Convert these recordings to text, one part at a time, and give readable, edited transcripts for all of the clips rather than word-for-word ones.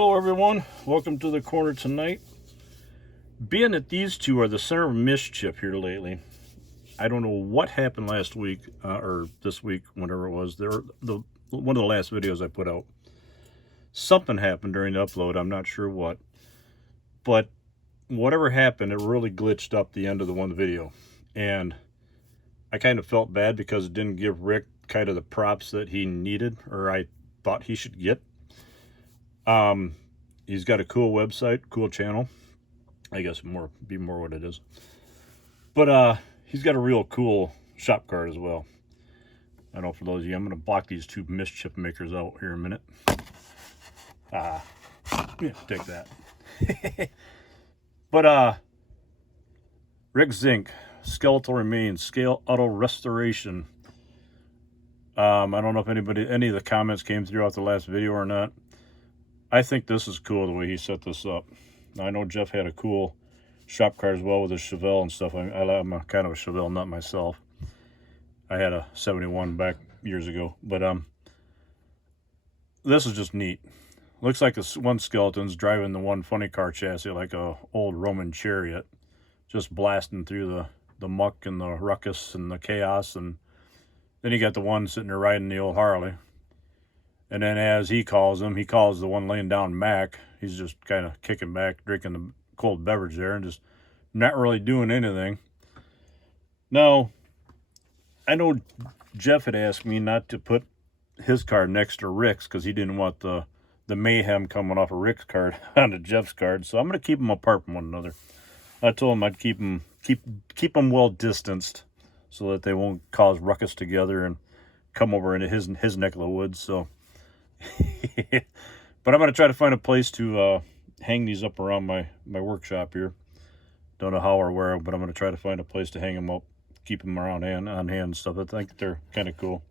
Hello everyone, welcome to the corner tonight. Being that these two are the center of mischief here lately, I don't know what happened last week, or this week, whatever it was. One of the last videos I put out. Something happened during the upload, I'm not sure what. But whatever happened, it really glitched up the end of the one video. And I kind of felt bad because it didn't give Rick kind of the props that he needed, or I thought he should get. He's got a cool website, cool channel. I guess be more what it is. But he's got a real cool shop card as well. I know for those of you, I'm going to block these two mischief makers out here in a minute. Yeah, take that. But Rick Zink, skeletal remains, scale auto restoration. I don't know if any of the comments came throughout the last video or not. I think this is cool the way he set this up. Now, I know Jeff had a cool shop card as well with his Chevelle and stuff. I'm a kind of a Chevelle nut myself. I had a 71 back years ago. But this is just neat. Looks like one skeleton's driving the one funny car chassis like a old Roman chariot. Just blasting through the muck and the ruckus and the chaos. And then you got the one sitting there riding the old Harley. And then as he calls the one laying down Mac. He's just kind of kicking back, drinking the cold beverage there and just not really doing anything. Now, I know Jeff had asked me not to put his card next to Rick's because he didn't want the mayhem coming off of Rick's card onto Jeff's card. So I'm going to keep them apart from one another. I told him I'd keep them well distanced so that they won't cause ruckus together and come over into his neck of the woods. So, but I'm going to try to find a place to hang these up around my workshop here. Don't know how or where, but I'm going to try to find a place to hang them up, keep them around on hand and stuff. I think they're kind of cool.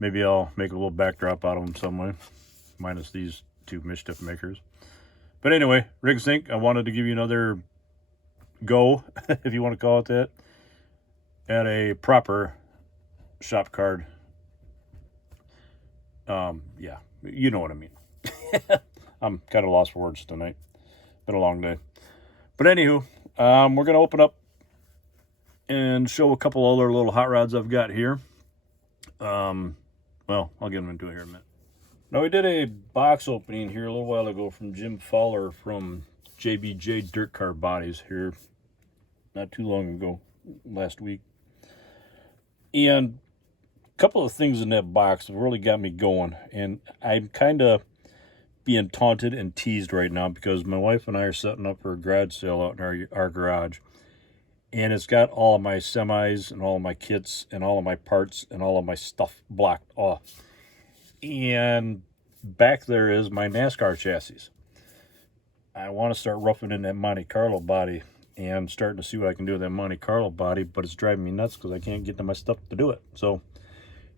Maybe I'll make a little backdrop out of them some way, minus these two mischief makers. But anyway, Rick Zink, I wanted to give you another go, if you want to call it that, at a proper shop card. Yeah, you know what I mean. I'm kind of lost for words tonight. Been a long day. But anywho, we're going to open up and show a couple other little hot rods I've got here. Well, I'll get them into it here in a minute. Now, we did a box opening here a little while ago from Jim Fowler from JBJ Dirt Car Bodies here not too long ago, last week. And a couple of things in that box have really got me going. And I'm kind of being taunted and teased right now because my wife and I are setting up for a garage sale out in our garage. And it's got all of my semis and all of my kits and all of my parts and all of my stuff blocked off. And back there is my NASCAR chassis. I want to start roughing in that Monte Carlo body and starting to see what I can do with that Monte Carlo body, but it's driving me nuts because I can't get to my stuff to do it. So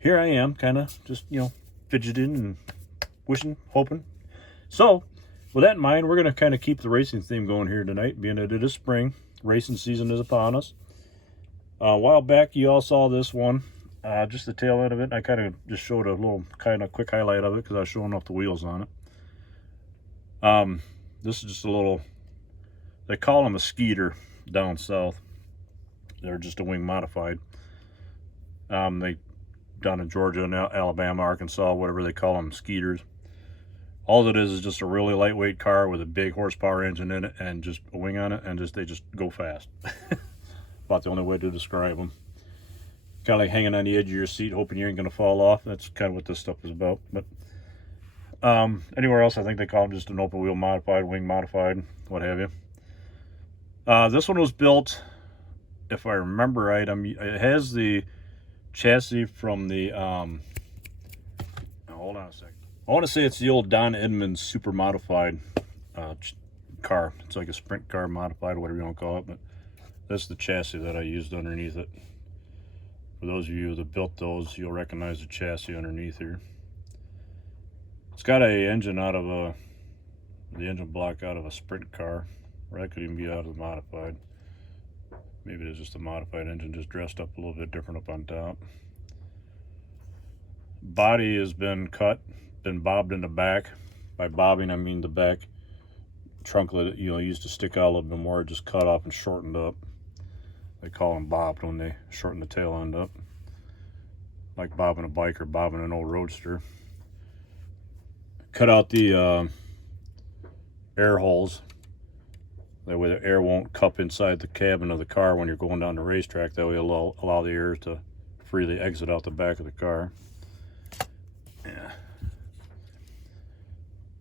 here I am, kind of just, fidgeting and wishing, hoping. So with that in mind, we're going to kind of keep the racing theme going here tonight, being that it is spring. Racing season is upon us. A while back, you all saw this one. Just the tail end of it. I kind of just showed a little kind of quick highlight of it because I was showing off the wheels on it. This is just a little, they call them a skeeter down south. They're just a wing modified. They down in Georgia and Alabama, Arkansas, whatever they call them, skeeters. All it is just a really lightweight car with a big horsepower engine in it and just a wing on it, and they just go fast. About the only way to describe them. Kind of like hanging on the edge of your seat, hoping you ain't going to fall off. That's kind of what this stuff is about. But anywhere else, I think they call them just an open wheel modified, wing modified, what have you. This one was built, if I remember right, it has the chassis from the, hold on a second. I want to say it's the old Don Edmonds super modified car. It's like a sprint car modified, whatever you want to call it, but that's the chassis that I used underneath it. For those of you that built those, you'll recognize the chassis underneath here. It's got a engine out of the engine block out of a sprint car, or that could even be out of the modified. Maybe it's just a modified engine, just dressed up a little bit different up on top. Body has been cut, been bobbed in the back By bobbing, I mean the back trunklet, you know, used to stick out a little bit more. It just cut off and shortened up. They call them bobbed when they shorten the tail end up. Like bobbing a bike or bobbing an old roadster. Cut out the air holes. That way the air won't cup inside the cabin of the car when you're going down the racetrack. That way it'll allow the air to freely exit out the back of the car. Yeah.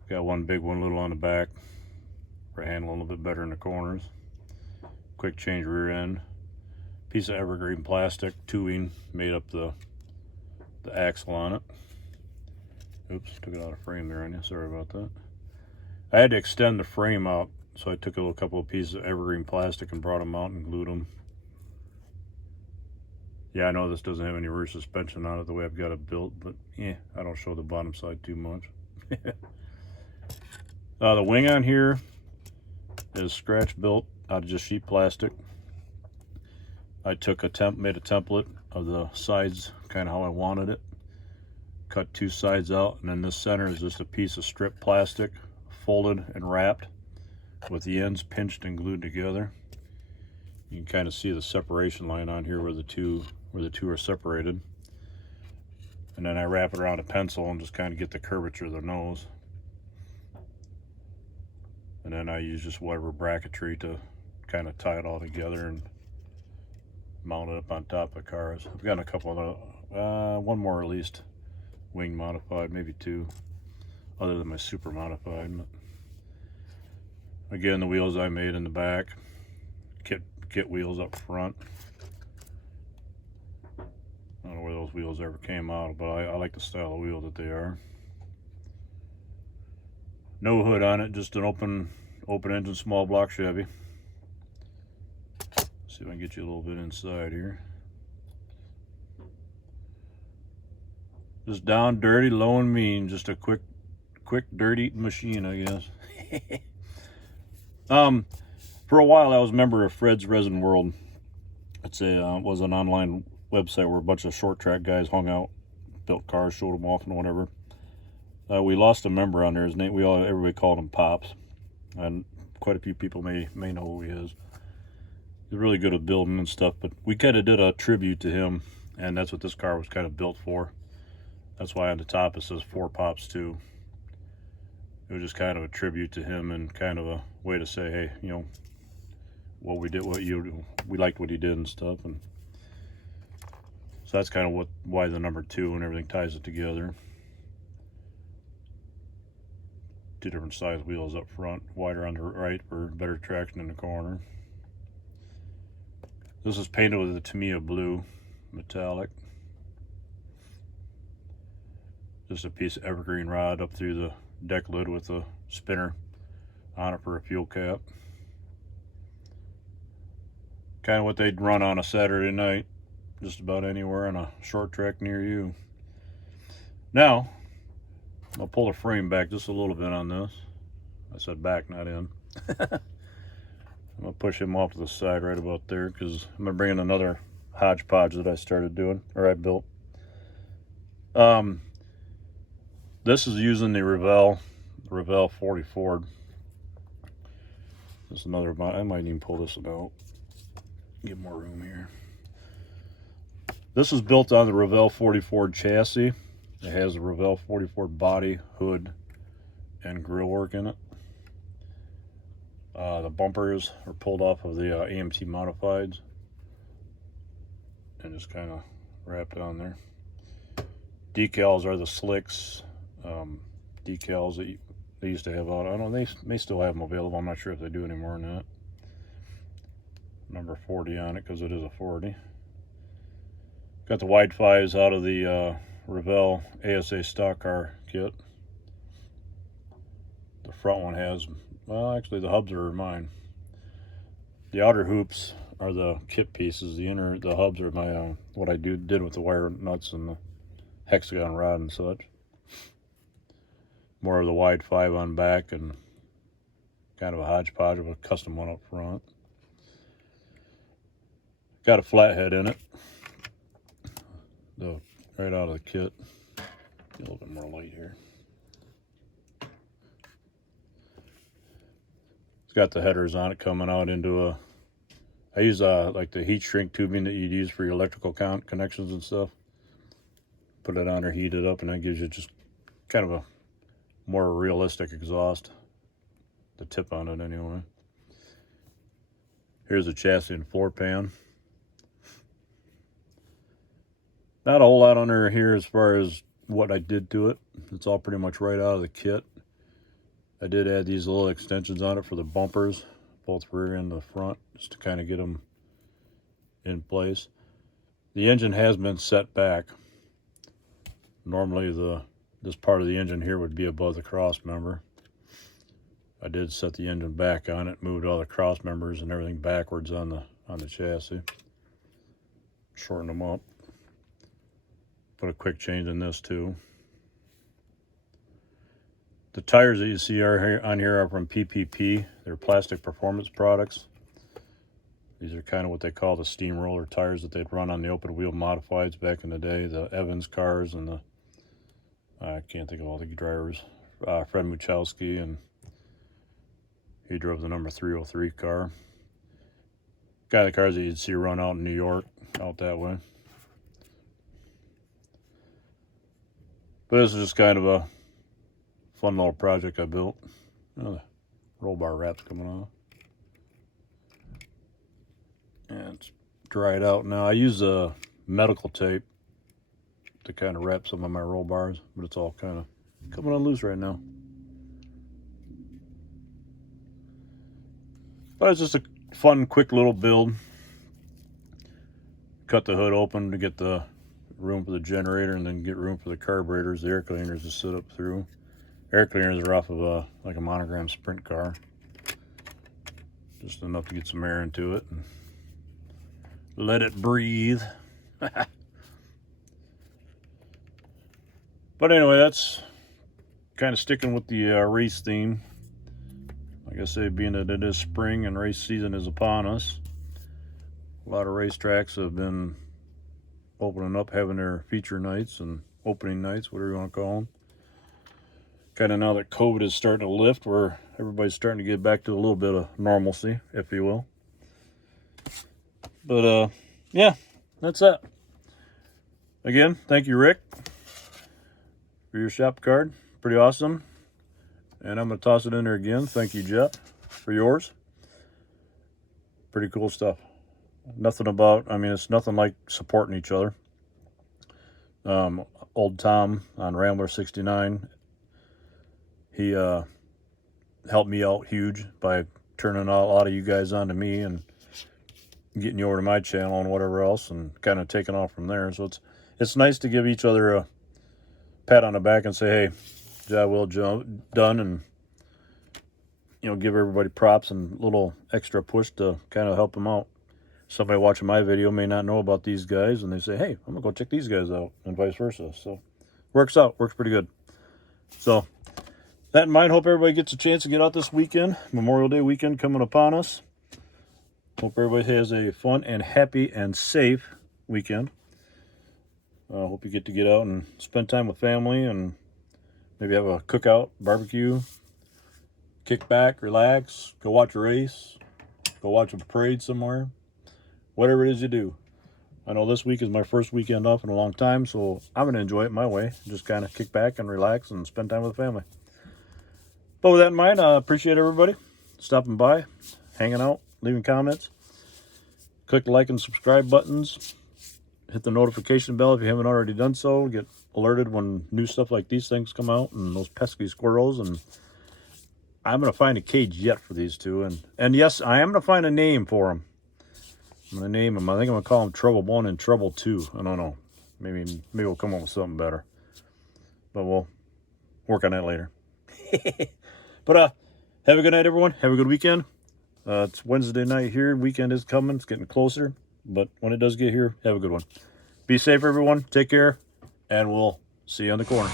Got one big, one little on the back. For handling a little bit better in the corners. Quick change rear end. Piece of evergreen plastic tubing made up the axle on it. Oops, took it out of frame there on you. Sorry about that. I had to extend the frame out, so I took a couple of pieces of evergreen plastic and brought them out and glued them. Yeah, I know this doesn't have any rear suspension on it the way I've got it built, but yeah, I don't show the bottom side too much. The wing on here is scratch built out of just sheet plastic. I took made a template of the sides kind of how I wanted it. Cut two sides out, and then this center is just a piece of strip plastic folded and wrapped with the ends pinched and glued together. You can kind of see the separation line on here where the two are separated. And then I wrap it around a pencil and just kind of get the curvature of the nose. And then I use just whatever bracketry to kind of tie it all together and mount it up on top of the cars. I've got a couple of, one more at least, wing modified, maybe two, other than my super modified. But again, the wheels I made in the back, kit wheels up front. I don't know where those wheels ever came out, but I like the style of wheel that they are. No hood on it, just an open engine small block Chevy. See if I can get you a little bit inside here. Just down dirty, low and mean. Just a quick dirt eating machine, I guess. For a while I was a member of Fred's Resin World. It's was an online website where a bunch of short track guys hung out, built cars, showed them off and whatever. We lost a member on there. His name, everybody called him Pops, and quite a few people may know who he is. He's really good at building and stuff, but we kind of did a tribute to him, and that's what this car was kind of built for. That's why on the top it says 4 Pops too. It was just kind of a tribute to him and kind of a way to say, hey, you know, what we did, we liked what he did and stuff, and so that's kind of why the number 2 and everything ties it together. 2 different size wheels up front, wider on the right for better traction in the corner. This is painted with the Tamiya blue metallic. Just a piece of evergreen rod up through the deck lid with a spinner on it for a fuel cap. Kind of what they'd run on a Saturday night, just about anywhere on a short track near you. Now, I'll pull the frame back just a little bit on this. I said back, not in. I'm going to push him off to the side right about there because I'm going to bring in another hodgepodge that I started doing, or I built. This is using the Revel 40 Ford. This is another, I might even pull this out. Get more room here. This is built on the Revel 40 Ford chassis. It has a Revel 40 Ford body, hood, and grill work in it. The bumpers are pulled off of the AMT modifieds and just kind of wrapped on there. Decals are the Slicks decals that they used to have out. I don't know, they may still have them available. I'm not sure if they do anymore or not. Number 40 on it because it is a 40. Got the wide fives out of the Revel ASA stock car kit. The front one has, well, actually the hubs are mine. The outer hoops are the kit pieces. The hubs are my what I did with the wire nuts and the hexagon rod and such. More of the wide 5 on back and kind of a hodgepodge of a custom one up front. Got a flathead in it. Right out of the kit. Get a little bit more light here. It's got the headers on it coming out into a, I use like the heat shrink tubing that you'd use for your electrical connections and stuff. Put it on or heat it up, and that gives you just kind of a more realistic exhaust. The tip on it anyway. Here's the chassis and floor pan. Not a whole lot under here as far as what I did to it. It's all pretty much right out of the kit. I did add these little extensions on it for the bumpers, both rear and the front, just to kind of get them in place. The engine has been set back. Normally this part of the engine here would be above the cross member. I did set the engine back on it, moved all the cross members and everything backwards on the chassis. Shortened them up. Put a quick change in this too. The tires that you see on here are from PPP. They're plastic performance products. These are kind of what they call the steamroller tires that they'd run on the open wheel modifieds back in the day. The Evans cars and the, I can't think of all the drivers. Fred Muchowski, and he drove the number 303 car. Kind of the cars that you'd see run out in New York, out that way. But this is just kind of a fun little project I built. Oh, the roll bar wrap's coming off. And it's dried out now. I use a medical tape to kind of wrap some of my roll bars, but it's all kind of coming on loose right now. But it's just a fun, quick little build. Cut the hood open to get the room for the generator, and then get room for the carburetors, the air cleaners to sit up through. Air cleaners are off of like a monogram sprint car. Just enough to get some air into it and let it breathe. But anyway, that's kind of sticking with the race theme. Like I say, being that it is spring and race season is upon us, a lot of racetracks have been opening up, having their feature nights and opening nights, whatever you want to call them. Kind of now that COVID is starting to lift, where everybody's starting to get back to a little bit of normalcy, if you will. But yeah, that's that. Again, thank you, Rick, for your shop card. Pretty awesome. And I'm going to toss it in there again. Thank you, Jeff, for yours. Pretty cool stuff. Nothing about, I mean, it's nothing like supporting each other. Old Tom on Rambler 69, he helped me out huge by turning a lot of you guys on to me and getting you over to my channel and whatever else, and kind of taking off from there. So it's nice to give each other a pat on the back and say, hey, job well done, and give everybody props and a little extra push to kind of help them out. Somebody watching my video may not know about these guys, and they say, hey, I'm gonna go check these guys out, and vice versa. So works pretty good. So that in mind, hope everybody gets a chance to get out this weekend. Memorial Day weekend coming upon us. Hope everybody has a fun and happy and safe weekend. Hope you get out and spend time with family, and maybe have a cookout, barbecue, kick back, relax, go watch a race, go watch a parade somewhere. Whatever it is you do. I know this week is my first weekend off in a long time, so I'm going to enjoy it my way. Just kind of kick back and relax and spend time with the family. But with that in mind, I appreciate everybody stopping by, hanging out, leaving comments. Click the like and subscribe buttons. Hit the notification bell if you haven't already done so. Get alerted when new stuff like these things come out, and those pesky squirrels. And I'm going to find a cage yet for these two. And yes, I am going to find a name for them. I'm going to name them. I think I'm going to call them Trouble 1 and Trouble 2. I don't know. Maybe we'll come up with something better. But we'll work on that later. But have a good night, everyone. Have a good weekend. It's Wednesday night here. Weekend is coming. It's getting closer. But when it does get here, have a good one. Be safe, everyone. Take care. And we'll see you on the corner.